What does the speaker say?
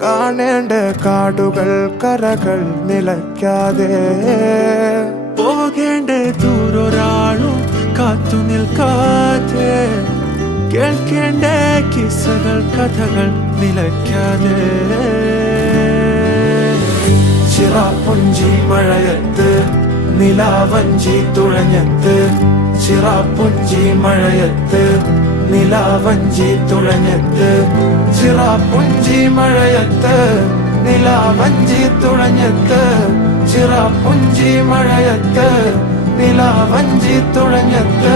കാണേണ്ട കാടുകൾ കരകൾ നിലയ്ക്കാതെ പോകേണ്ട ദൂരൊരാളും കാത്തു നിൽക്കാതെ കേൾക്കേണ്ട കിസ്സകൾ കഥകൾ നിലയ്ക്കാതെ ചിറാപ്പുഞ്ചി മഴയത്ത് നിലാവഞ്ചി തുഴഞ്ഞത്ത് ചിറാപ്പുഞ്ചി മഴയത്ത് നിലാവഞ്ചി തുഴഞ്ഞത്ത് ചിറാപ്പുഞ്ചി മഴയത്ത് നിലാവഞ്ചി തുഴഞ്ഞത്ത് ചിറാപ്പുഞ്ചി മഴയത്ത് നിലാവഞ്ചി തുഴഞ്ഞത്ത്